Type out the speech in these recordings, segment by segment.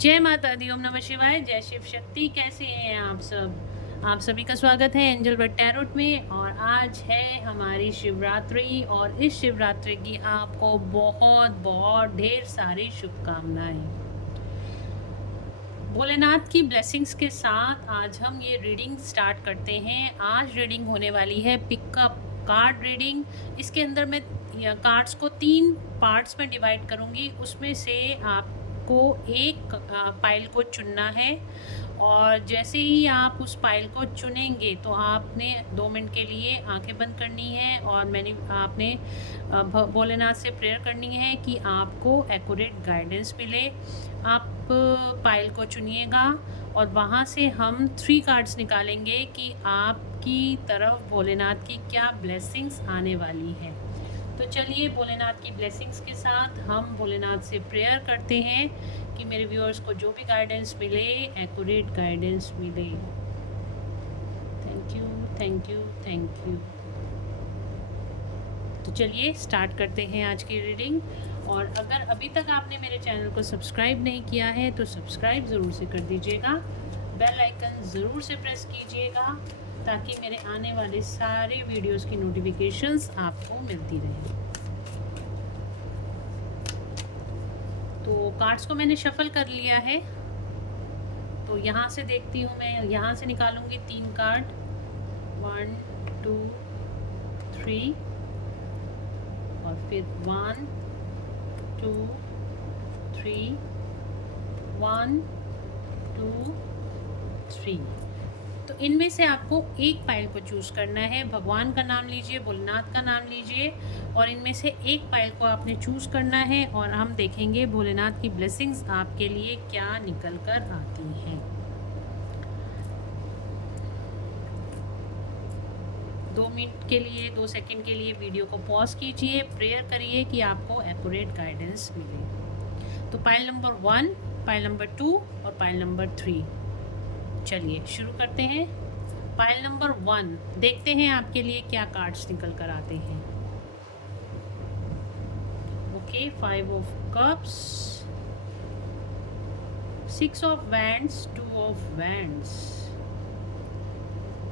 जय माता दी, ओम नमः शिवाय, जय शिव शक्ति। कैसे हैं आप सब? आप सभी का स्वागत है एंजल बट टैरोट में। और आज है हमारी शिवरात्रि और इस शिवरात्रि की आपको बहुत बहुत ढेर सारी शुभकामनाएं। भोलेनाथ की ब्लेसिंग्स के साथ आज हम ये रीडिंग स्टार्ट करते हैं। आज रीडिंग होने वाली है पिकअप कार्ड रीडिंग। इसके अंदर मैं कार्ड्स को 3 पार्ट्स में डिवाइड करूँगी। उसमें से आपको एक पाइल को चुनना है और जैसे ही आप उस पाइल को चुनेंगे तो आपने 2 मिनट के लिए आंखें बंद करनी है और आपने भोलेनाथ से प्रेयर करनी है कि आपको एक्यूरेट गाइडेंस मिले। आप पाइल को चुनिएगा और वहाँ से हम 3 कार्ड्स निकालेंगे कि आपकी तरफ भोलेनाथ की क्या ब्लेसिंग्स आने वाली है। तो चलिए भोलेनाथ की ब्लेसिंग्स के साथ हम भोलेनाथ से प्रेयर करते हैं कि मेरे व्यूअर्स को जो भी गाइडेंस मिले एक्यूरेट गाइडेंस मिले। Thank you, thank you, thank you. तो चलिए स्टार्ट करते हैं आज की रीडिंग। और अगर अभी तक आपने मेरे चैनल को सब्सक्राइब नहीं किया है तो सब्सक्राइब ज़रूर से कर दीजिएगा, बेल आइकन ज़रूर से प्रेस कीजिएगा ताकि मेरे आने वाले सारे वीडियोस की नोटिफिकेशंस आपको मिलती रहे। तो कार्ड्स को मैंने शफल कर लिया है। तो यहाँ से देखती हूँ, मैं यहाँ से निकालूंगी 3 कार्ड, 1 2 3 और फिर 1 2 3 1 2 3। तो इनमें से आपको एक पाइल को चूज़ करना है। भगवान का नाम लीजिए, भोलेनाथ का नाम लीजिए और इनमें से एक पाइल को आपने चूज़ करना है और हम देखेंगे भोलेनाथ की ब्लेसिंग्स आपके लिए क्या निकल कर आती हैं। 2 मिनट के लिए, 2 सेकंड के लिए वीडियो को पॉज कीजिए, प्रेयर करिए कि आपको एक्यूरेट गाइडेंस मिले। तो पाइल नंबर 1, पाइल नंबर 2 और पाइल नंबर 3। चलिए शुरू करते हैं। पाइल नंबर 1 देखते हैं आपके लिए क्या कार्ड्स निकल कर आते हैं। Okay, 5 of cups, 6 of wands, 2 of wands.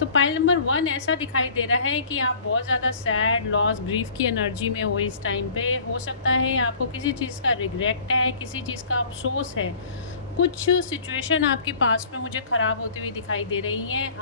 तो पाइल नंबर 1 ऐसा दिखाई दे रहा है कि आप बहुत ज़्यादा सैड, लॉस, ग्रीफ की एनर्जी में हो इस टाइम पे। हो सकता है आपको किसी चीज़ का रिग्रेट है, किसी चीज़ का अफसोस है। कुछ सिचुएशन आपके पास में मुझे ख़राब होती हुई दिखाई दे रही हैं।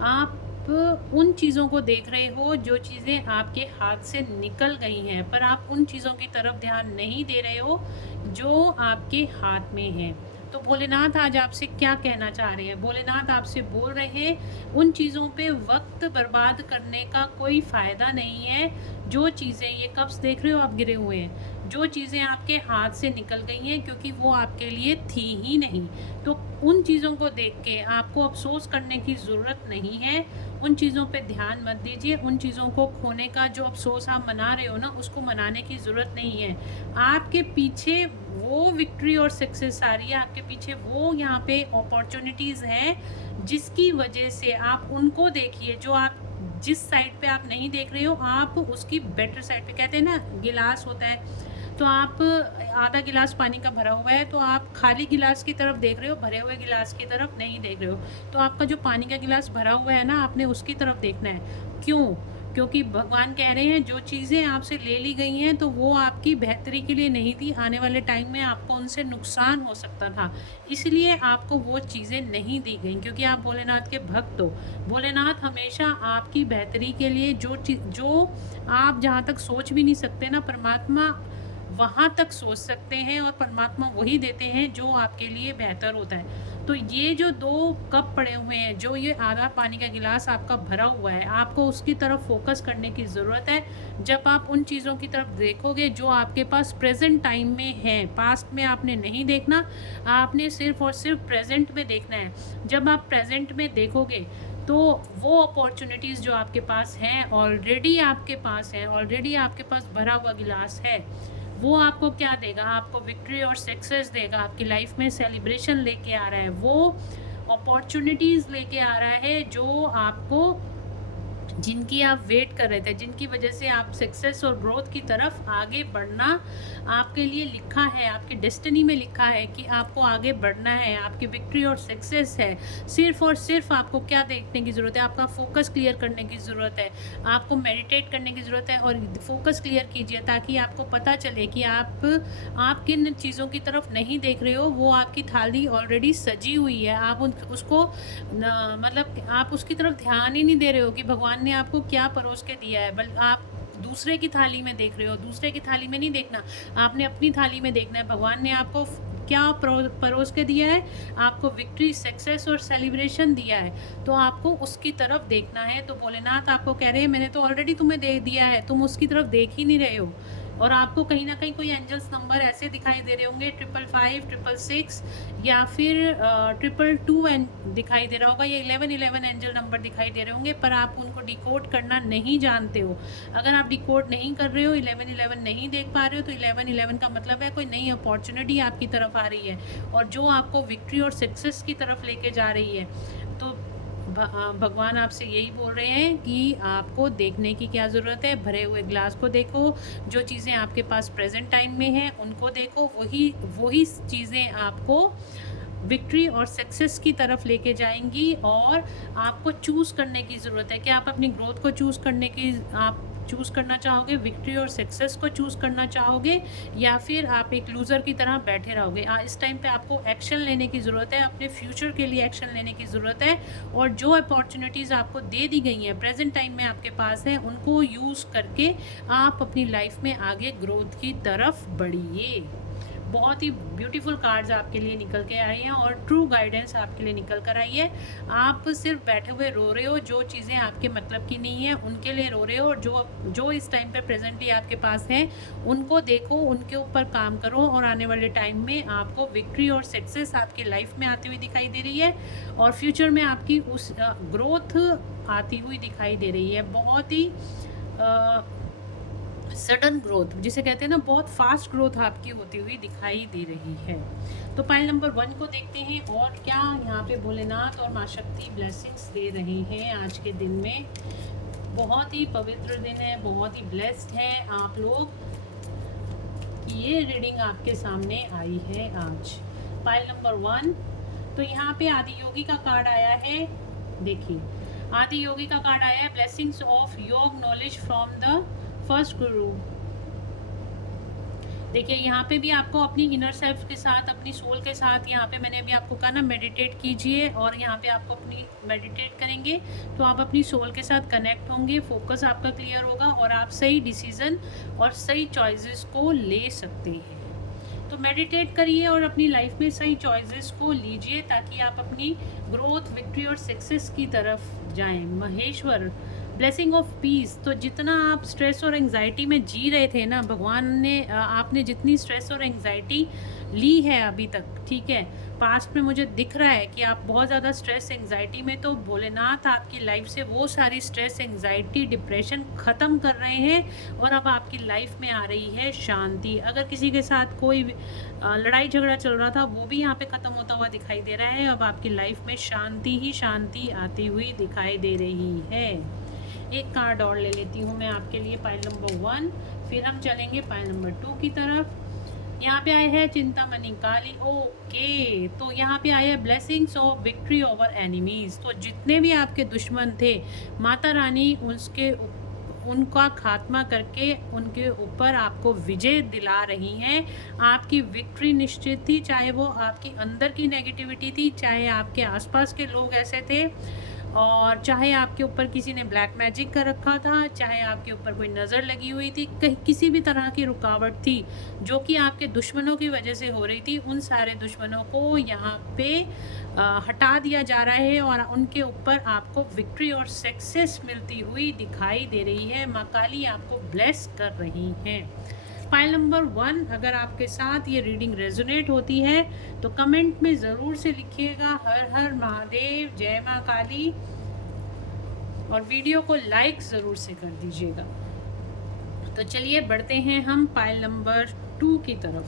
आप उन चीज़ों को देख रहे हो जो चीज़ें आपके हाथ से निकल गई हैं, पर आप उन चीज़ों की तरफ ध्यान नहीं दे रहे हो जो आपके हाथ में हैं। तो भोलेनाथ आज आपसे क्या कहना चाह रहे हैं? भोलेनाथ आपसे बोल रहे हैं उन चीज़ों पे वक्त बर्बाद करने का कोई फ़ायदा नहीं है। जो चीज़ें, ये कप्स देख रहे हो आप गिरे हुए हैं, जो चीज़ें आपके हाथ से निकल गई हैं क्योंकि वो आपके लिए थी ही नहीं। तो उन चीज़ों को देख के आपको अफसोस करने की ज़रूरत नहीं है। उन चीज़ों पे ध्यान मत दीजिए। उन चीज़ों को खोने का जो अफसोस आप मना रहे हो ना, उसको मनाने की ज़रूरत नहीं है। आपके पीछे वो विक्ट्री और सक्सेस आ रही है, आपके पीछे वो यहाँ पे अपॉर्चुनिटीज़ हैं जिसकी वजह से आप उनको देखिए। जो आप जिस साइड पे आप नहीं देख रहे हो, आप उसकी बेटर साइड पे, कहते हैं ना गिलास होता है तो आप आधा गिलास पानी का भरा हुआ है तो आप खाली गिलास की तरफ देख रहे हो, भरे हुए गिलास की तरफ नहीं देख रहे हो। तो आपका जो पानी का गिलास भरा हुआ है ना, आपने उसकी तरफ देखना है। क्यों? क्योंकि भगवान कह रहे हैं जो चीज़ें आपसे ले ली गई हैं तो वो आपकी बेहतरी के लिए नहीं थी। आने वाले टाइम में आपको उनसे नुकसान हो सकता था, इसलिए आपको वो चीज़ें नहीं दी गई क्योंकि आप भोलेनाथ के भक्त हो। भोलेनाथ हमेशा आपकी बेहतरी के लिए जो आप जहाँ तक सोच भी नहीं सकते ना, परमात्मा वहाँ तक सोच सकते हैं और परमात्मा वही देते हैं जो आपके लिए बेहतर होता है। तो ये जो 2 कप पड़े हुए हैं, जो ये आधा पानी का गिलास आपका भरा हुआ है, आपको उसकी तरफ फोकस करने की ज़रूरत है। जब आप उन चीज़ों की तरफ देखोगे जो आपके पास प्रेजेंट टाइम में है, पास्ट में आपने नहीं देखना, आपने सिर्फ और सिर्फ प्रेजेंट में देखना है। जब आप प्रेजेंट में देखोगे तो वो अपॉर्चुनिटीज़ जो आपके पास हैं, ऑलरेडी आपके पास हैं, ऑलरेडी आपके पास भरा हुआ गिलास है, वो आपको क्या देगा? आपको विक्ट्री और सक्सेस देगा। आपकी लाइफ में सेलिब्रेशन लेके आ रहा है, वो अपॉर्चुनिटीज़ लेके आ रहा है जो आपको जिनकी आप वेट कर रहे थे, जिनकी वजह से आप सक्सेस और ग्रोथ की तरफ आगे बढ़ना आपके लिए लिखा है, आपकी डेस्टिनी में लिखा है कि आपको आगे बढ़ना है, आपकी विक्ट्री और सक्सेस है। सिर्फ और सिर्फ आपको क्या देखने की ज़रूरत है, आपका फोकस क्लियर करने की ज़रूरत है, आपको मेडिटेट करने की ज़रूरत है और फोकस क्लियर कीजिए ताकि आपको पता चले कि आप किन चीज़ों की तरफ नहीं देख रहे हो। वो आपकी थाली ऑलरेडी सजी हुई है, आप उसको मतलब आप उसकी तरफ ध्यान ही नहीं दे रहे हो कि भगवान ने आपको क्या परोस के दिया है, बल्कि आप दूसरे की थाली में देख रहे हो। दूसरे की थाली में नहीं देखना, आपने अपनी थाली में देखना है। भगवान ने आपको क्या परोस के दिया है, आपको विक्ट्री, सक्सेस और सेलिब्रेशन दिया है, तो आपको उसकी तरफ देखना है। तो भोलेनाथ आपको कह रहे हैं मैंने तो ऑलरेडी तुम्हें दे दिया है, तुम उसकी तरफ देख ही नहीं रहे हो। और आपको कहीं ना कहीं कोई एंजल्स नंबर ऐसे दिखाई दे रहे होंगे 555, 666 या फिर 222 दिखाई दे रहा होगा, या 1111 एंजल नंबर दिखाई दे रहे होंगे, पर आप उनको डिकोड करना नहीं जानते हो। अगर आप डिकोड नहीं कर रहे हो, 1111 नहीं देख पा रहे हो, तो 1111 का मतलब है कोई नई अपॉर्चुनिटी आपकी तरफ आ रही है और जो आपको विक्ट्री और सक्सेस की तरफ लेके जा रही है। तो भगवान आपसे यही बोल रहे हैं कि आपको देखने की क्या ज़रूरत है, भरे हुए ग्लास को देखो, जो चीज़ें आपके पास प्रेजेंट टाइम में हैं उनको देखो, वही चीज़ें आपको विक्ट्री और सक्सेस की तरफ लेके जाएंगी। और आपको चूज़ करने की ज़रूरत है कि आप अपनी ग्रोथ को चूज़ करना चाहोगे, विक्ट्री और सक्सेस को चूज़ करना चाहोगे, या फिर आप एक लूज़र की तरह बैठे रहोगे। इस टाइम पे आपको एक्शन लेने की ज़रूरत है, अपने फ्यूचर के लिए एक्शन लेने की ज़रूरत है। और जो अपॉर्चुनिटीज़ आपको दे दी गई हैं प्रेजेंट टाइम में आपके पास है, उनको यूज़ करके आप अपनी लाइफ में आगे ग्रोथ की तरफ बढ़िए। बहुत ही ब्यूटीफुल कार्ड्स आपके लिए निकल के आई हैं और ट्रू गाइडेंस आपके लिए निकल कर आई है। आप सिर्फ बैठे हुए रो रहे हो, जो चीज़ें आपके मतलब की नहीं है उनके लिए रो रहे हो, और जो इस टाइम पे प्रेजेंटली आपके पास है उनको देखो, उनके ऊपर काम करो, और आने वाले टाइम में आपको विक्ट्री और सक्सेस आपकी लाइफ में आती हुई दिखाई दे रही है और फ्यूचर में आपकी उस ग्रोथ आती हुई दिखाई दे रही है। बहुत ही सडन ग्रोथ जिसे कहते हैं ना, बहुत फास्ट ग्रोथ आपकी होती हुई दिखाई दे रही है। तो पाइल नंबर 1 को देखते हैं और क्या यहाँ पे भोलेनाथ और माँ शक्ति ब्लेसिंग्स दे रहे हैं आज के दिन में। बहुत ही पवित्र दिन है, बहुत ही ब्लेस्ड है आप लोग। ये रीडिंग आपके सामने आई है आज। पाइल नंबर 1, तो यहाँ पे आदि योगी का कार्ड आया है। देखिए आदि योगी का कार्ड आया है, ब्लेसिंग्स ऑफ योग नॉलेज फ्रॉम द फर्स्ट गुरु। देखिए यहाँ पे भी आपको अपनी इनर सेल्फ के साथ, अपनी सोल के साथ, यहाँ पे मैंने अभी आपको कहा ना मेडिटेट कीजिए, और यहाँ पे आपको अपनी मेडिटेट करेंगे तो आप अपनी सोल के साथ कनेक्ट होंगे, फोकस आपका क्लियर होगा और आप सही डिसीजन और सही चॉइसेस को ले सकते हैं। तो मेडिटेट करिए और अपनी लाइफ में सही चॉइसेस को लीजिए ताकि आप अपनी ग्रोथ, विक्ट्री और सक्सेस की तरफ जाएं। महेश्वर ब्लेसिंग ऑफ पीस, तो जितना आप स्ट्रेस और एंजाइटी में जी रहे थे ना, भगवान ने आपने जितनी स्ट्रेस और एंजाइटी ली है अभी तक, ठीक है, पास्ट में मुझे दिख रहा है कि आप बहुत ज़्यादा स्ट्रेस एंजाइटी में, तो भोलेनाथ आपकी लाइफ से वो सारी स्ट्रेस एंजाइटी डिप्रेशन ख़त्म कर रहे हैं और अब आपकी लाइफ में आ रही है शांति। अगर किसी के साथ कोई लड़ाई झगड़ा चल रहा था वो भी यहाँ पे ख़त्म होता हुआ दिखाई दे रहा है। अब आपकी लाइफ में शांति ही शांति आती हुई दिखाई दे रही है। एक कार्ड और ले लेती हूँ मैं आपके लिए, पाइल नंबर 1, फिर हम चलेंगे पाइल नंबर 2 की तरफ। यहाँ पे आए हैं चिंतामणि काली। ओके, तो यहाँ पे आए हैं blessings of victory over enemies. तो जितने भी आपके दुश्मन थे, माता रानी उनका खात्मा करके उनके ऊपर आपको विजय दिला रही हैं। आपकी विक्ट्री निश्चित थी, चाहे वो आपकी अंदर की नेगेटिविटी थी, चाहे आपके आसपास के लोग ऐसे थे, और चाहे आपके ऊपर किसी ने ब्लैक मैजिक कर रखा था, चाहे आपके ऊपर कोई नज़र लगी हुई थी, कहीं किसी भी तरह की रुकावट थी जो कि आपके दुश्मनों की वजह से हो रही थी, उन सारे दुश्मनों को यहाँ पे हटा दिया जा रहा है और उनके ऊपर आपको विक्ट्री और सक्सेस मिलती हुई दिखाई दे रही है। माँ काली आपको ब्लेस कर रही हैं। फाइल नंबर 1, अगर आपके साथ ये रीडिंग रेजोनेट होती है तो कमेंट में ज़रूर से लिखिएगा हर हर महादेव, जय माँ काली, और वीडियो को लाइक ज़रूर से कर दीजिएगा। तो चलिए बढ़ते हैं हम फाइल नंबर 2 की तरफ।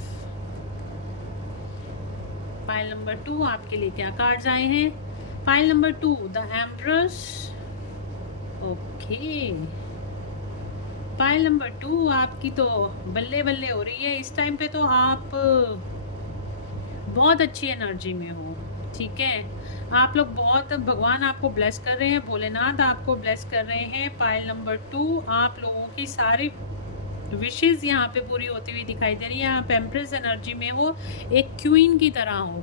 फाइल नंबर 2 आपके लिए क्या कार्ड्स आए हैं? File number 2, the empress. Okay, pile number 2 आपकी तो बल्ले बल्ले हो रही है इस टाइम पे, तो आप बहुत अच्छी एनर्जी में हो, ठीक है। आप लोग बहुत, भगवान आपको ब्लेस कर रहे हैं, भोलेनाथ आपको ब्लेस कर रहे हैं। पाइल नंबर 2 आप लोगों की सारी विशेज़ यहाँ पे पूरी होती हुई दिखाई दे रही है। आप एम्प्रेस एनर्जी में हो, एक क्वीन की तरह हो।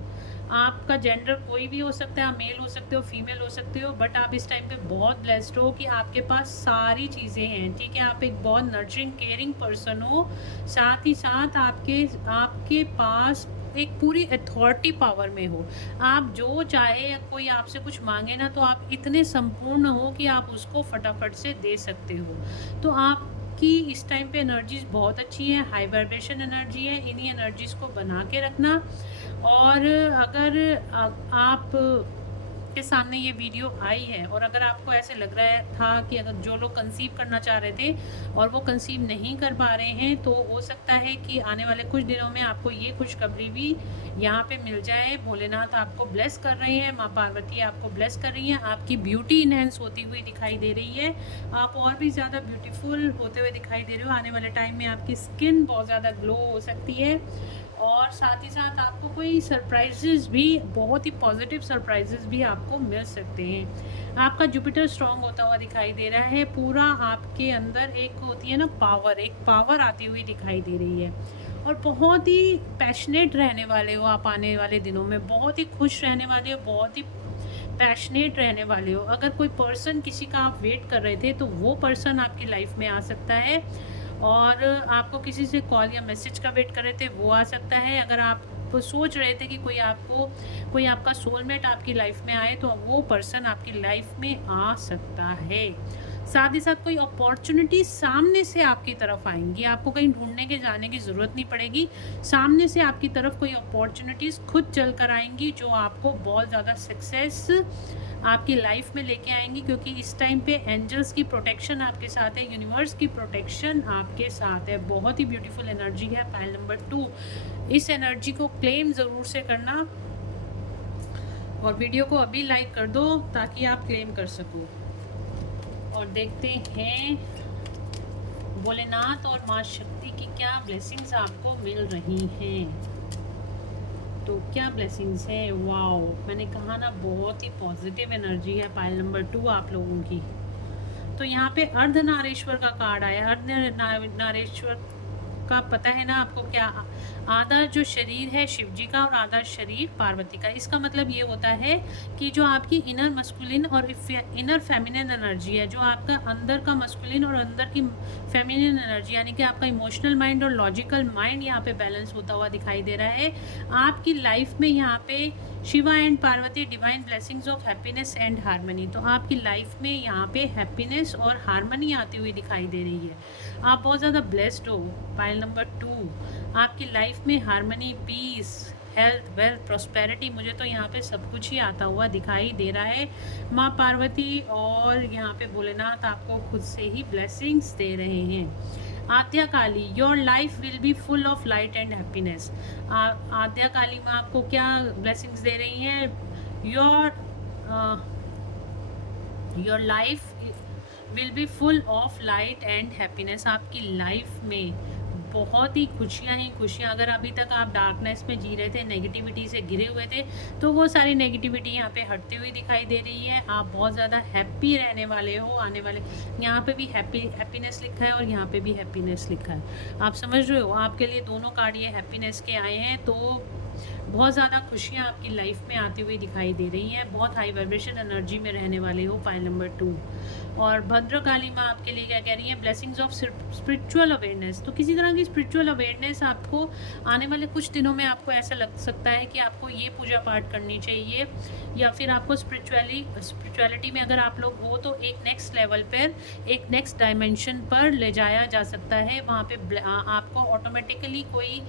आपका जेंडर कोई भी हो सकता है, आप मेल हो सकते हो, फीमेल हो सकते हो, बट आप इस टाइम पे बहुत ब्लेस्ड हो कि आपके पास सारी चीज़ें हैं, ठीक है। आप एक बहुत नर्चरिंग केयरिंग पर्सन हो, साथ ही साथ आपके पास एक पूरी अथॉरिटी पावर में हो। आप जो चाहे या कोई आपसे कुछ मांगे ना, तो आप इतने संपूर्ण हो कि आप उसको फटाफट से दे सकते हो। तो आपकी इस टाइम पे एनर्जीज बहुत अच्छी है, हाई वाइब्रेशन एनर्जी है। इन्हीं एनर्जीज को बना के रखना। और अगर आप के सामने ये वीडियो आई है और अगर आपको ऐसे लग रहा है था कि अगर जो लोग कंसीव करना चाह रहे थे और वो कंसीव नहीं कर पा रहे हैं, तो हो सकता है कि आने वाले कुछ दिनों में आपको ये खुशखबरी भी यहाँ पे मिल जाए। भोलेनाथ आपको ब्लेस कर रहे हैं, माँ पार्वती आपको ब्लेस कर रही हैं, आपकी ब्यूटी इन्हेंस होती हुई दिखाई दे रही है, आप और भी ज़्यादा ब्यूटीफुल होते हुए दिखाई दे रहे हो। आने वाले टाइम में आपकी स्किन बहुत ज़्यादा ग्लो हो सकती है और साथ ही साथ आपको कोई सरप्राइजेस भी, बहुत ही पॉजिटिव सरप्राइजेस भी आपको मिल सकते हैं। आपका जुपिटर स्ट्रांग होता हुआ दिखाई दे रहा है। पूरा आपके अंदर एक होती है ना पावर, एक पावर आती हुई दिखाई दे रही है और बहुत ही पैशनेट रहने वाले हो आप। आने वाले दिनों में बहुत ही खुश रहने वाले हो, बहुत ही पैशनेट रहने वाले हो। अगर कोई पर्सन किसी का आप वेट कर रहे थे, तो वो पर्सन आपकी लाइफ में आ सकता है। और आपको किसी से कॉल या मैसेज का वेट कर रहे थे, वो आ सकता है। अगर आप सोच रहे थे कि कोई आपका सोलमेट आपकी लाइफ में आए, तो वो पर्सन आपकी लाइफ में आ सकता है। साथ ही साथ कोई अपॉर्चुनिटी सामने से आपकी तरफ आएंगी, आपको कहीं ढूंढने के जाने की ज़रूरत नहीं पड़ेगी। सामने से आपकी तरफ कोई अपॉर्चुनिटीज़ खुद चल कर आएंगी, जो आपको बहुत ज़्यादा सक्सेस आपकी लाइफ में लेके आएंगी, क्योंकि इस टाइम पे एंजल्स की प्रोटेक्शन आपके साथ है, यूनिवर्स की प्रोटेक्शन आपके साथ है। बहुत ही ब्यूटीफुल एनर्जी है पाइल नंबर 2। इस एनर्जी को क्लेम ज़रूर से करना और वीडियो को अभी लाइक कर दो ताकि आप क्लेम कर सको। और देखते हैं भोलेनाथ और माँ शक्ति की क्या ब्लेसिंग्स आपको मिल रही हैं। तो क्या ब्लेसिंग्स है, वाओ, मैंने कहा ना बहुत ही पॉजिटिव एनर्जी है पाइल नंबर 2 आप लोगों की। तो यहाँ पे अर्धनारेश्वर का कार्ड आया। अर्धनारेश्वर का पता है ना आपको क्या, आधा जो शरीर है शिव जी का और आधा शरीर पार्वती का। इसका मतलब ये होता है कि जो आपकी इनर मस्कुलिन और इनर फेमिनिन एनर्जी है, जो आपका अंदर का मस्कुलिन और अंदर की फेमिनिन एनर्जी, यानी कि आपका इमोशनल माइंड और लॉजिकल माइंड यहाँ पे बैलेंस होता हुआ दिखाई दे रहा है आपकी लाइफ में। यहाँ पे Shiva and Parvati divine blessings of happiness and harmony. तो आपकी लाइफ में यहाँ पे हैप्पीनेस और हारमनी आती हुई दिखाई दे रही है। आप बहुत ज़्यादा ब्लेस्ड हो पाइल नंबर 2। आपकी लाइफ में harmony, peace, health, wealth, prosperity, मुझे तो यहाँ पे सब कुछ ही आता हुआ दिखाई दे रहा है। माँ पार्वती और यहाँ पे भोलेनाथ आपको खुद से ही ब्लेसिंग्स दे रहे हैं। Adya Kali, your life will be full of light and happiness. Adya Kali माँ आपको क्या ब्लेसिंग्स दे रही हैं, your life will be full of light and happiness. आपकी लाइफ में बहुत ही खुशियाँ ही खुशियाँ। अगर अभी तक आप डार्कनेस में जी रहे थे, नेगेटिविटी से घिरे हुए थे, तो वो सारी नेगेटिविटी यहाँ पे हटती हुई दिखाई दे रही है। आप बहुत ज़्यादा हैप्पी रहने वाले हो आने वाले। यहाँ पे भी हैप्पीनेस लिखा है और यहाँ पे भी हैप्पीनेस लिखा है। आप समझ रहे हो, आपके लिए दोनों कार्ड ये हैप्पीनेस के आए हैं। तो बहुत ज़्यादा खुशियाँ आपकी लाइफ में आती हुई दिखाई दे रही हैं। बहुत हाई वाइब्रेशन एनर्जी में रहने वाले हो पाइल नंबर 2। और भद्रकाली माँ आपके लिए क्या कह रही है, ब्लेसिंग्स ऑफ स्पिरिचुअल अवेयरनेस। तो किसी तरह की स्पिरिचुअल अवेयरनेस आपको आने वाले कुछ दिनों में आपको ऐसा लग सकता है कि आपको ये पूजा पाठ करनी चाहिए, या फिर आपको स्पिरिचुअलिटी में अगर आप लोग हो तो एक नेक्स्ट लेवल पर, एक नेक्स्ट डायमेंशन पर ले जाया जा सकता है। वहाँ पे आपको ऑटोमेटिकली कोई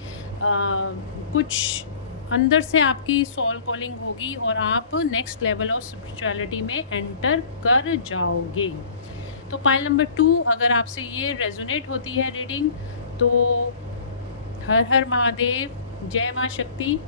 कुछ अंदर से आपकी सोल कॉलिंग होगी और आप नेक्स्ट लेवल ऑफ स्पिरिचुअलिटी में एंटर कर जाओगे। तो पाइल नंबर 2, अगर आपसे ये रेजोनेट होती है रीडिंग, तो हर हर महादेव, जय माँ शक्ति।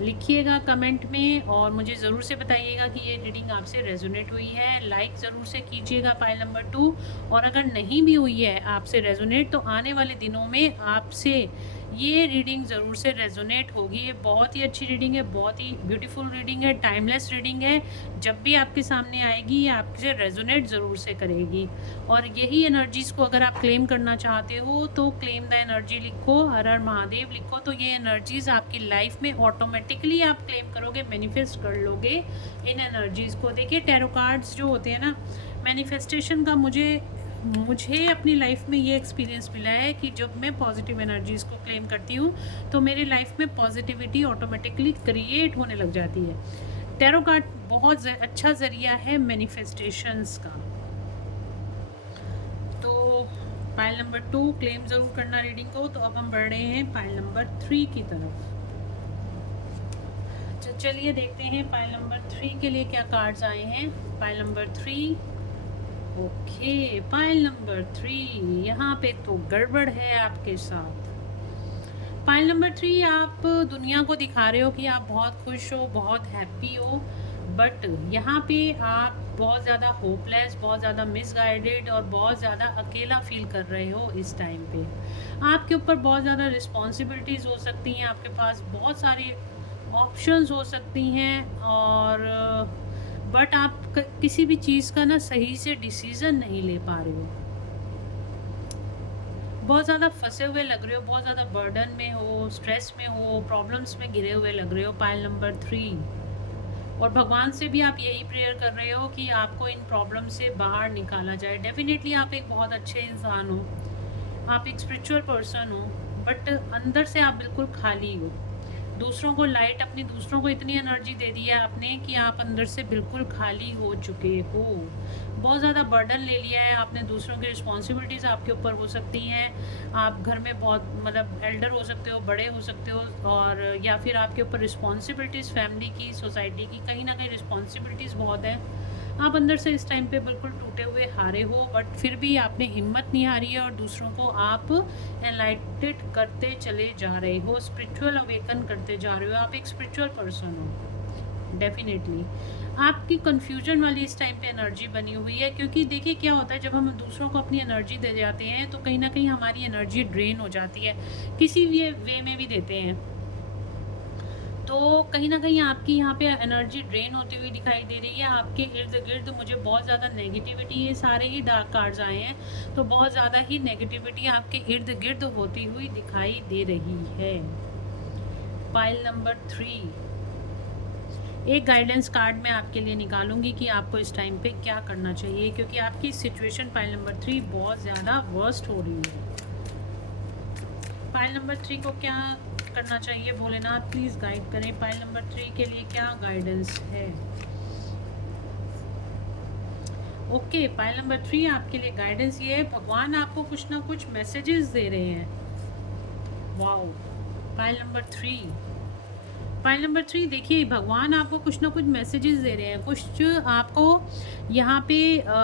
लिखिएगा कमेंट में और मुझे ज़रूर से बताइएगा कि ये रीडिंग आपसे रेजोनेट हुई है। लाइक ज़रूर से कीजिएगा पाइल नंबर 2। और अगर नहीं भी हुई है आपसे रेजोनेट, तो आने वाले दिनों में आपसे ये रीडिंग ज़रूर से रेजोनेट होगी। ये बहुत ही अच्छी रीडिंग है, बहुत ही ब्यूटीफुल रीडिंग है, टाइमलेस रीडिंग है। जब भी आपके सामने आएगी ये आपसे रेजोनेट ज़रूर से करेगी। और यही एनर्जीज़ को अगर आप क्लेम करना चाहते हो तो क्लेम द एनर्जी लिखो, हर हर महादेव लिखो, तो ये एनर्जीज़ आपकी लाइफ में ऑटोमेटिकली आप क्लेम करोगे, मैनिफेस्ट कर लोगे इन एनर्जीज़ को। देखिए टैरो कार्ड्स जो होते हैं ना, मैनिफेस्टेशन का मुझे अपनी लाइफ में ये एक्सपीरियंस मिला है कि जब मैं पॉजिटिव एनर्जीज़ को क्लेम करती हूँ तो मेरी लाइफ में पॉजिटिविटी ऑटोमेटिकली क्रिएट होने लग जाती है। टैरो कार्ड बहुत अच्छा ज़रिया है मैनिफेस्टेशंस का। तो पाइल नंबर 2 क्लेम ज़रूर करना रीडिंग को। तो अब हम बढ़ रहे हैं पाइल नंबर 3 की तरफ। चलिए देखते हैं पाइल नंबर 3 के लिए क्या कार्ड्स आए हैं। Pile number 3, okay pile number 3, यहाँ पे तो गड़बड़ है आपके साथ। पाइल नंबर 3, आप दुनिया को दिखा रहे हो कि आप बहुत खुश हो, बहुत हैप्पी हो, बट यहाँ पे आप बहुत ज़्यादा होपलेस, बहुत ज़्यादा मिसगाइडेड और बहुत ज़्यादा अकेला फील कर रहे हो इस टाइम पे। आपके ऊपर बहुत ज़्यादा रिस्पॉन्सिबिलिटीज़ हो सकती हैं, आपके पास बहुत सारी ऑप्शंस हो सकती हैं, और बट आप किसी भी चीज़ का ना सही से डिसीज़न नहीं ले पा रहे हो। बहुत ज़्यादा फंसे हुए लग रहे हो, बहुत ज़्यादा बर्डन में हो, स्ट्रेस में हो, प्रॉब्लम्स में घिरे हुए लग रहे हो पाइल नंबर 3। और भगवान से भी आप यही प्रेयर कर रहे हो कि आपको इन प्रॉब्लम से बाहर निकाला जाए। डेफिनेटली आप एक बहुत अच्छे इंसान हो, आप एक स्पिरिचुअल पर्सन हो, बट अंदर से आप बिल्कुल खाली हो। दूसरों को लाइट, अपनी दूसरों को इतनी एनर्जी दे दी है आपने कि आप अंदर से बिल्कुल खाली हो चुके हो। बहुत ज़्यादा बर्डन ले लिया है आपने, दूसरों की रिस्पॉन्सिबिलिटीज़ आपके ऊपर हो सकती हैं। आप घर में बहुत मतलब एल्डर हो सकते हो, बड़े हो सकते हो, और या फिर आपके ऊपर रिस्पॉन्सिबिलिटीज़ फैमिली की, सोसाइटी की, कहीं ना कहीं रिस्पॉन्सिबिलिटीज़ बहुत हैं। आप अंदर से इस टाइम पे बिल्कुल टूटे हुए हारे हो, बट फिर भी आपने हिम्मत नहीं हारी है और दूसरों को आप एनलाइटेड करते चले जा रहे हो, स्पिरिचुअल अवेकन करते जा रहे हो। आप एक स्पिरिचुअल पर्सन हो। डेफिनेटली आपकी कन्फ्यूजन वाली इस टाइम पे एनर्जी बनी हुई है, क्योंकि देखिए क्या होता है, जब हम दूसरों को अपनी एनर्जी दे जाते हैं तो कहीं ना कहीं हमारी एनर्जी ड्रेन हो जाती है, किसी भी वे में भी देते हैं, तो कहीं ना कहीं आपकी यहाँ पे एनर्जी ड्रेन होती हुई दिखाई दे रही है। आपके इर्द गिर्द मुझे बहुत ज़्यादा नेगेटिविटी, ये सारे ही डार्क कार्ड्स आए हैं, तो बहुत ज़्यादा ही नेगेटिविटी आपके इर्द गिर्द होती हुई दिखाई दे रही है। पाइल नंबर 3, एक गाइडेंस कार्ड मैं आपके लिए निकालूंगी कि आपको इस टाइम पे क्या करना चाहिए, क्योंकि आपकी सिचुएशन पाइल नंबर 3 बहुत ज़्यादा वर्स्ट हो रही है। पाइल नंबर 3 को क्या करना चाहिए, भोलेनाथ प्लीज़ गाइड करें। पाइल नंबर 3 के लिए क्या गाइडेंस है। ओके पाइल नंबर 3, आपके लिए गाइडेंस ये है, भगवान आपको कुछ ना कुछ मैसेजेस दे रहे हैं। Wow, pile number 3, pile number 3, देखिए भगवान आपको कुछ ना कुछ मैसेजेस दे रहे हैं। कुछ आपको यहाँ पे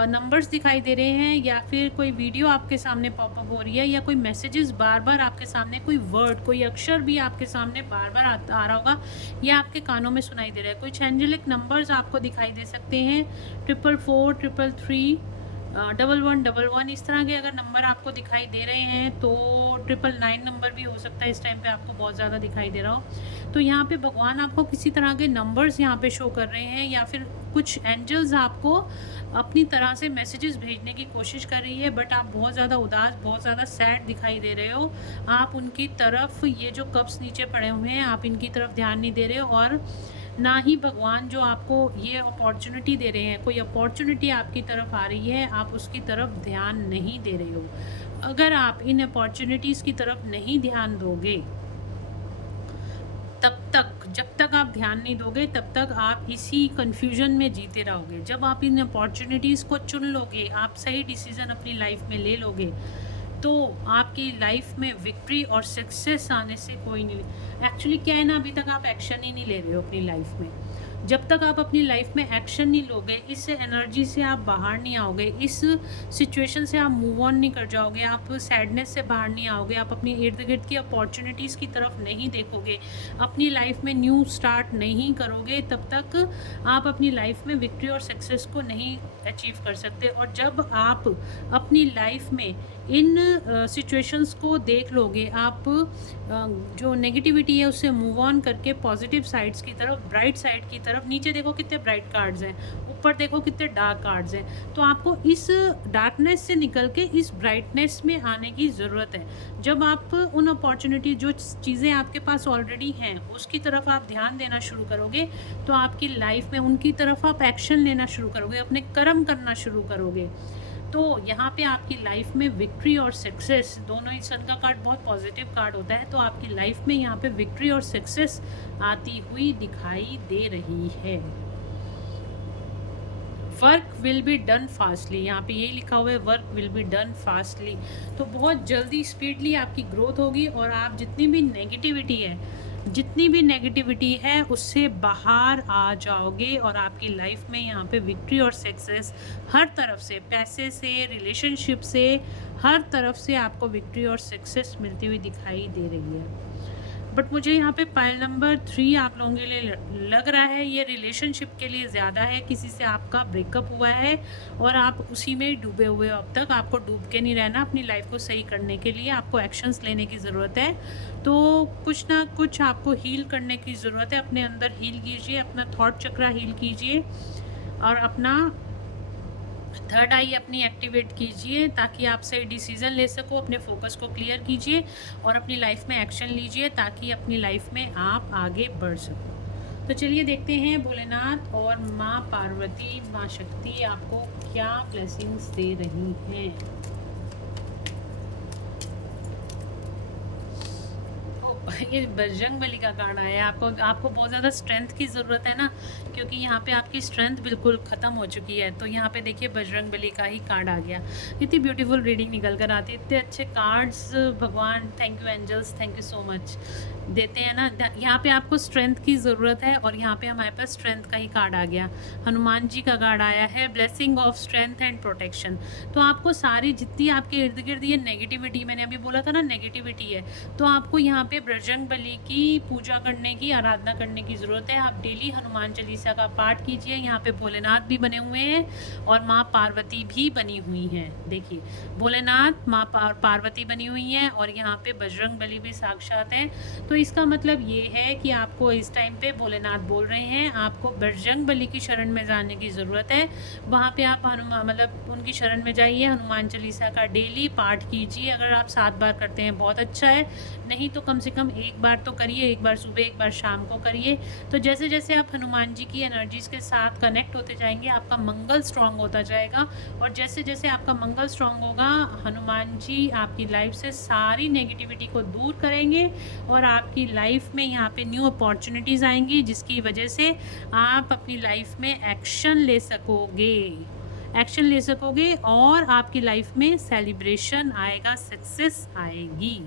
नंबर्स दिखाई दे रहे हैं, या फिर कोई वीडियो आपके सामने पॉपअप हो रही है, या कोई मैसेजेस बार बार आपके सामने, कोई वर्ड, कोई अक्षर भी आपके सामने बार बार आ रहा होगा, या आपके कानों में सुनाई दे रहा है। कुछ एंजेलिक नंबर्स आपको दिखाई दे सकते हैं, 444, 333, 1111, इस तरह के अगर नंबर आपको दिखाई दे रहे हैं, तो 999 नंबर भी हो सकता है इस टाइम पे आपको बहुत ज़्यादा दिखाई दे रहा हो। तो यहाँ पे भगवान आपको किसी तरह के नंबर्स यहाँ पे शो कर रहे हैं, या फिर कुछ एंजल्स आपको अपनी तरह से मैसेजेस भेजने की कोशिश कर रही है, बट आप बहुत ज़्यादा उदास, बहुत ज़्यादा सैड दिखाई दे रहे हो। आप उनकी तरफ, ये जो कप्स नीचे पड़े हुए हैं, आप इनकी तरफ ध्यान नहीं दे रहे हो, और ना ही भगवान जो आपको ये अपॉर्चुनिटी दे रहे हैं, कोई अपॉर्चुनिटी आपकी तरफ आ रही है, आप उसकी तरफ ध्यान नहीं दे रहे हो। अगर आप इन अपॉर्चुनिटीज़ की तरफ नहीं ध्यान दोगे, तब तक, जब तक आप ध्यान नहीं दोगे, तब तक आप इसी कन्फ्यूजन में जीते रहोगे। जब आप इन अपॉर्चुनिटीज़ को चुन लोगे, आप सही डिसीज़न अपनी लाइफ में ले लोगे, तो आपकी लाइफ में विक्ट्री और सक्सेस आने से कोई नहीं। एक्चुअली क्या है ना, अभी तक आप एक्शन ही नहीं ले रहे हो अपनी लाइफ में। जब तक आप अपनी लाइफ में एक्शन नहीं लोगे, इस एनर्जी से आप बाहर नहीं आओगे, इस सिचुएशन से आप मूव ऑन नहीं कर जाओगे, आप सैडनेस से बाहर नहीं आओगे, आप अपनी इर्द गिर्द की अपॉर्चुनिटीज़ की तरफ नहीं देखोगे, अपनी लाइफ में न्यू स्टार्ट नहीं करोगे, तब तक आप अपनी लाइफ में विक्ट्री और सक्सेस को नहीं अचीव कर सकते। और जब आप अपनी लाइफ में इन सिचुएशंस को देख लोगे, आप जो नेगेटिविटी है उससे मूव ऑन करके पॉजिटिव साइड्स की तरफ, ब्राइट साइड की तरफ, नीचे देखो कितने ब्राइट कार्ड्स हैं, ऊपर देखो कितने डार्क कार्ड्स हैं, तो आपको इस डार्कनेस से निकल के इस ब्राइटनेस में आने की ज़रूरत है। जब आप उन अपॉर्चुनिटी, जो चीज़ें आपके पास ऑलरेडी हैं, उसकी तरफ आप ध्यान देना शुरू करोगे, तो आपकी लाइफ में उनकी तरफ आप एक्शन लेना शुरू करोगे, अपने कर्म करना शुरू करोगे। तो यहाँ पे आपकी लाइफ में विक्ट्री और सक्सेस दोनों ही, सन का कार्ड बहुत पॉजिटिव कार्ड होता है, तो आपकी लाइफ में यहाँ पे विक्ट्री और सक्सेस आती हुई दिखाई दे रही है। Work will be done fastly, यहाँ पे यही लिखा हुआ है, work will be done fastly. तो बहुत जल्दी स्पीडली आपकी ग्रोथ होगी और आप जितनी भी नेगेटिविटी है उससे बाहर आ जाओगे और आपकी लाइफ में यहाँ पे विक्ट्री और सक्सेस हर तरफ से, पैसे से, रिलेशनशिप से, हर तरफ से आपको विक्ट्री और सक्सेस मिलती हुई दिखाई दे रही है। बट मुझे यहाँ पे पाइल नंबर 3 आप लोगों के लिए लग रहा है ये रिलेशनशिप के लिए ज़्यादा है। किसी से आपका ब्रेकअप हुआ है और आप उसी में डूबे हुए हो। अब तक आपको डूब के नहीं रहना, अपनी लाइफ को सही करने के लिए आपको एक्शंस लेने की ज़रूरत है। तो कुछ ना कुछ आपको हील करने की ज़रूरत है, अपने अंदर हील कीजिए, अपना थॉट चक्रा हील कीजिए और अपना थर्ड आई अपनी एक्टिवेट कीजिए ताकि आप सही डिसीज़न ले सको, अपने फोकस को क्लियर कीजिए और अपनी लाइफ में एक्शन लीजिए ताकि अपनी लाइफ में आप आगे बढ़ सको। तो चलिए देखते हैं भोलेनाथ और माँ पार्वती, माँ शक्ति आपको क्या ब्लेसिंग्स दे रही हैं। ये बजरंगबली का कार्ड आया है। आपको बहुत ज़्यादा स्ट्रेंथ की ज़रूरत है ना, क्योंकि यहाँ पे आपकी स्ट्रेंथ बिल्कुल ख़त्म हो चुकी है। तो यहाँ पे देखिए बजरंगबली का ही कार्ड आ गया। इतनी ब्यूटीफुल रीडिंग निकल कर आती है, इतने अच्छे कार्ड्स भगवान, thank you angels, thank you so much देते हैं ना। यहाँ पे आपको स्ट्रेंथ की ज़रूरत है और यहाँ पे हमारे पास स्ट्रेंथ का ही कार्ड आ गया। हनुमान जी का कार्ड आया है, blessing of strength and protection. तो आपको सारी जितनी आपके इर्द गिर्द ये नेगेटिविटी, मैंने अभी बोला था ना नेगेटिविटी है, तो आपको यहाँ पे बजरंगबली की पूजा करने की, आराधना करने की ज़रूरत है। आप डेली हनुमान चालीसा का पाठ कीजिए। यहाँ पे भोलेनाथ भी बने हुए हैं और माँ पार्वती भी बनी हुई हैं। देखिए भोलेनाथ, माँ पार्वती बनी हुई हैं और यहाँ पे बजरंगबली भी साक्षात हैं। तो इसका मतलब ये है कि आपको इस टाइम पे भोलेनाथ बोल रहे हैं आपको बजरंगबली की शरण में जाने की ज़रूरत है। वहाँ पे आप हनुमान, मतलब उनकी शरण में जाइए, हनुमान चालीसा का डेली पाठ कीजिए। अगर आप 7 बार करते हैं बहुत अच्छा है, नहीं तो कम से कम 1 बार तो करिए, 1 बार सुबह 1 बार शाम को करिए। तो जैसे जैसे आप हनुमान जी की एनर्जीज़ के साथ कनेक्ट होते जाएंगे आपका मंगल स्ट्रांग होता जाएगा और जैसे जैसे आपका मंगल स्ट्रांग होगा हनुमान जी आपकी लाइफ से सारी नेगेटिविटी को दूर करेंगे और आपकी लाइफ में यहाँ पे न्यू अपॉर्चुनिटीज़ आएंगी जिसकी वजह से आप अपनी लाइफ में एक्शन ले सकोगे और आपकी लाइफ में सेलिब्रेशन आएगा, सक्सेस आएगी।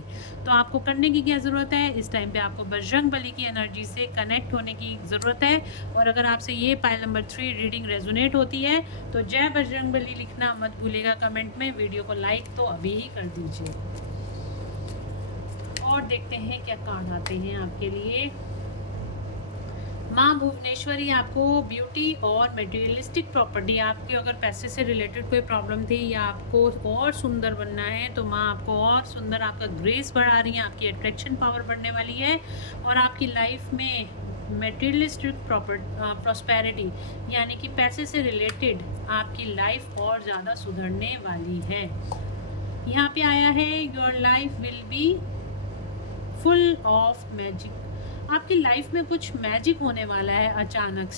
तो आपको करने की क्या ज़रूरत है, इस टाइम पे आपको बजरंगबली की एनर्जी से कनेक्ट होने की ज़रूरत है। और अगर आपसे ये पाइल नंबर 3 रीडिंग रेजोनेट होती है तो जय बजरंगबली लिखना मत भूलिएगा कमेंट में। वीडियो को लाइक तो अभी ही कर दीजिए। और देखते हैं क्या कार्ड आते हैं आपके लिए। माँ भुवनेश्वरी आपको ब्यूटी और मटेरियलिस्टिक प्रॉपर्टी, आपकी अगर पैसे से रिलेटेड कोई प्रॉब्लम थी या आपको और सुंदर बनना है तो माँ आपको और सुंदर, आपका ग्रेस बढ़ा रही है, आपकी अट्रैक्शन पावर बढ़ने वाली है और आपकी लाइफ में मटेरियलिस्टिक प्रॉस्पेरिटी यानी कि पैसे से रिलेटेड आपकी लाइफ और ज़्यादा सुधरने वाली है। यहाँ पे आया है your life will be full of magic. आपकी लाइफ में कुछ मैजिक होने वाला है अचानक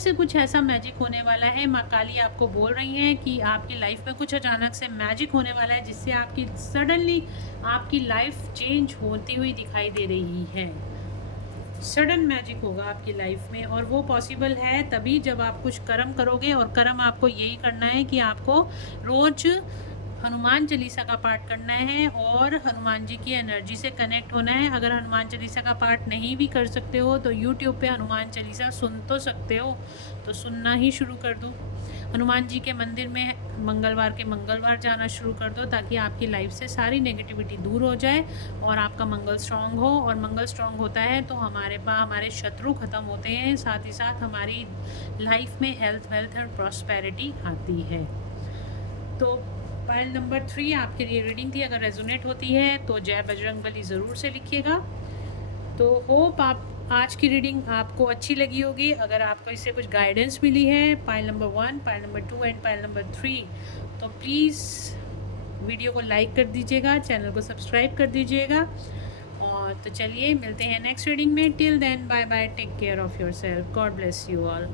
से कुछ ऐसा मैजिक होने वाला है। माँ काली आपको बोल रही हैं कि आपकी लाइफ में कुछ अचानक से मैजिक होने वाला है जिससे आपकी सडनली आपकी लाइफ चेंज होती हुई दिखाई दे रही है। सडन मैजिक होगा आपकी लाइफ में और वो पॉसिबल है तभी जब आप कुछ कर्म करोगे और कर्म आपको यही करना है कि आपको रोज़ हनुमान चालीसा का पाठ करना है और हनुमान जी की एनर्जी से कनेक्ट होना है। अगर हनुमान चालीसा का पाठ नहीं भी कर सकते हो तो यूट्यूब पे हनुमान चालीसा सुन तो सकते हो, तो सुनना ही शुरू कर दो। हनुमान जी के मंदिर में मंगलवार के मंगलवार जाना शुरू कर दो, ताकि आपकी लाइफ से सारी नेगेटिविटी दूर हो जाए और आपका मंगल स्ट्रांग हो। और मंगल स्ट्रांग होता है तो हमारे शत्रु ख़त्म होते हैं, साथ ही साथ हमारी लाइफ में हेल्थ, वेल्थ और प्रॉस्पेरिटी आती है। तो पाइल नंबर 3 आपके लिए रीडिंग थी। अगर रेजोनेट होती है तो जय बजरंगबली ज़रूर से लिखिएगा। तो होप आप आज की रीडिंग आपको अच्छी लगी होगी। अगर आपको इससे कुछ गाइडेंस मिली है pile number 1, pile number 2 and pile number 3, तो प्लीज़ वीडियो को लाइक कर दीजिएगा, चैनल को सब्सक्राइब कर दीजिएगा। और तो चलिए मिलते हैं नेक्स्ट रीडिंग में। Till then bye bye, take care of yourself, God bless you all.